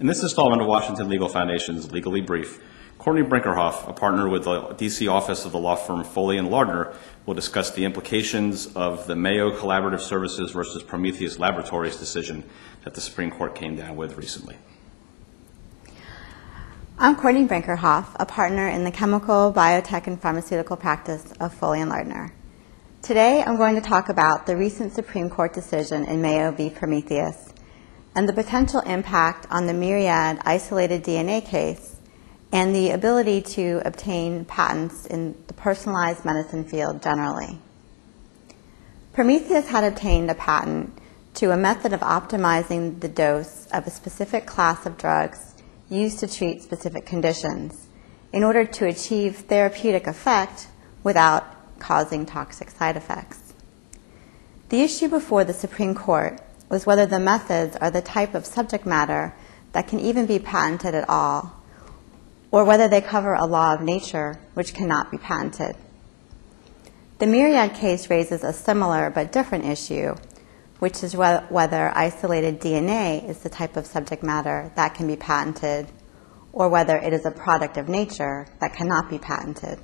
In this installment of Washington Legal Foundation's Legally Brief, Courtney Brinkerhoff, a partner with the D.C. office of the law firm Foley & Lardner, will discuss the implications of the Mayo Collaborative Services versus Prometheus Laboratories decision that the Supreme Court came down with recently. I'm Courtney Brinkerhoff, a partner in the chemical, biotech, and pharmaceutical practice of Foley & Lardner. Today, I'm going to talk about the recent Supreme Court decision in Mayo v. Prometheus and the potential impact on the myriad isolated DNA case and the ability to obtain patents in the personalized medicine field generally. Prometheus had obtained a patent to a method of optimizing the dose of a specific class of drugs used to treat specific conditions in order to achieve therapeutic effect without causing toxic side effects. The issue before the Supreme Court was whether the methods are the type of subject matter that can even be patented at all, or whether they cover a law of nature which cannot be patented. The myriad case raises a similar but different issue, which is whether isolated DNA is the type of subject matter that can be patented, or whether it is a product of nature that cannot be patented.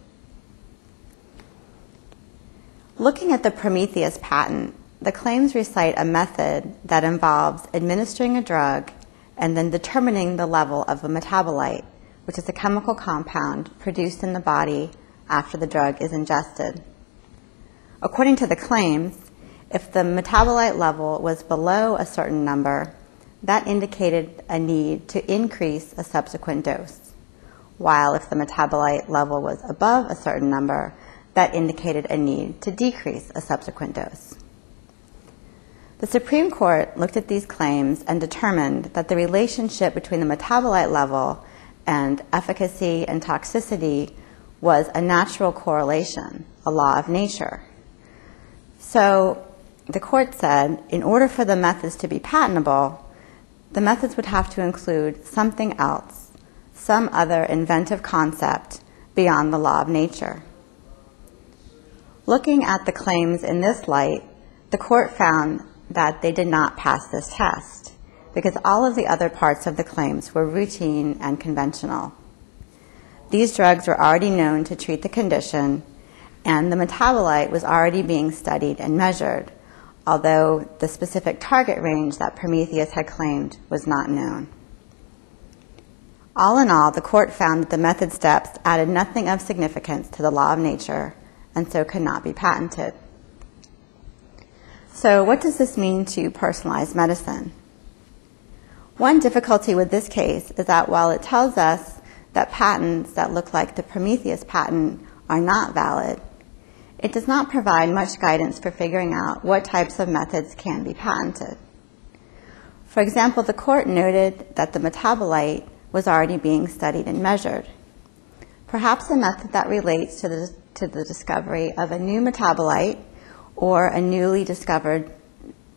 Looking at the Prometheus patent, the claims recite a method that involves administering a drug and then determining the level of a metabolite, which is a chemical compound produced in the body after the drug is ingested. According to the claims, if the metabolite level was below a certain number, that indicated a need to increase a subsequent dose, while if the metabolite level was above a certain number, that indicated a need to decrease a subsequent dose. The Supreme Court looked at these claims and determined that the relationship between the metabolite level and efficacy and toxicity was a natural correlation, a law of nature. So the court said, in order for the methods to be patentable, the methods would have to include something else, some other inventive concept beyond the law of nature. Looking at the claims in this light, the court found that they did not pass this test because all of the other parts of the claims were routine and conventional. These drugs were already known to treat the condition, and the metabolite was already being studied and measured, although the specific target range that Prometheus had claimed was not known. All in all, the court found that the method steps added nothing of significance to the law of nature and so could not be patented. So what does this mean to personalized medicine? One difficulty with this case is that while it tells us that patents that look like the Prometheus patent are not valid, it does not provide much guidance for figuring out what types of methods can be patented. For example, the court noted that the metabolite was already being studied and measured. Perhaps a method that relates to the discovery of a new metabolite or a newly discovered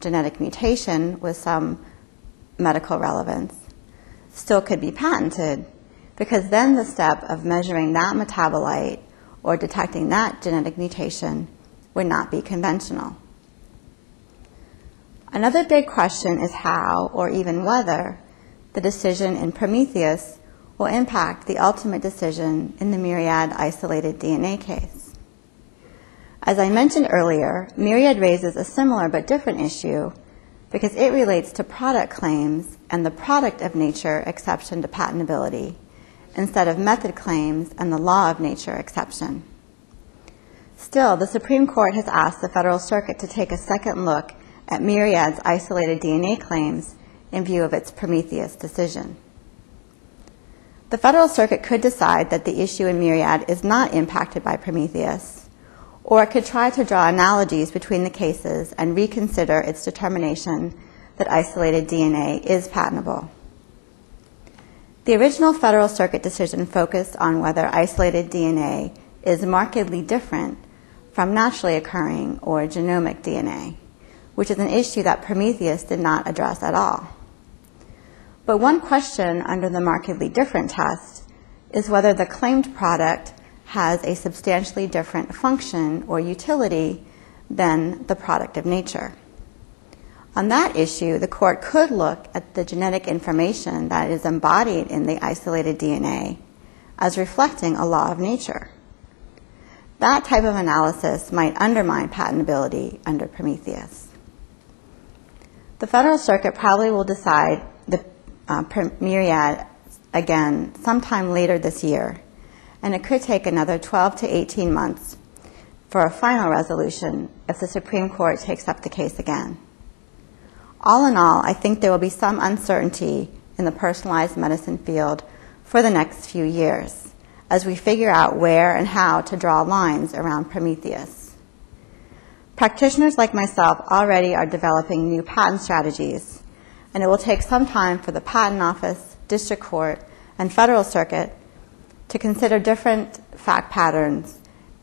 genetic mutation with some medical relevance still could be patented, because then the step of measuring that metabolite or detecting that genetic mutation would not be conventional. Another big question is how, or even whether, the decision in Prometheus will impact the ultimate decision in the myriad isolated DNA case. As I mentioned earlier, myriad raises a similar but different issue because it relates to product claims and the product of nature exception to patentability instead of method claims and the law of nature exception. Still, the Supreme Court has asked the Federal Circuit to take a second look at myriad's isolated DNA claims in view of its Prometheus decision. The Federal Circuit could decide that the issue in myriad is not impacted by Prometheus, or it could try to draw analogies between the cases and reconsider its determination that isolated DNA is patentable. The original Federal Circuit decision focused on whether isolated DNA is markedly different from naturally occurring or genomic DNA, which is an issue that Prometheus did not address at all. But one question under the markedly different test is whether the claimed product has a substantially different function or utility than the product of nature. On that issue, the court could look at the genetic information that is embodied in the isolated DNA as reflecting a law of nature. That type of analysis might undermine patentability under Prometheus. The Federal Circuit probably will decide the myriad again sometime later this year, and it could take another 12 to 18 months for a final resolution if the Supreme Court takes up the case again. All in all, I think there will be some uncertainty in the personalized medicine field for the next few years as we figure out where and how to draw lines around Prometheus. Practitioners like myself already are developing new patent strategies, and it will take some time for the Patent Office, District Court, and Federal Circuit to consider different fact patterns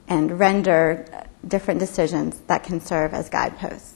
and render different decisions that can serve as guideposts.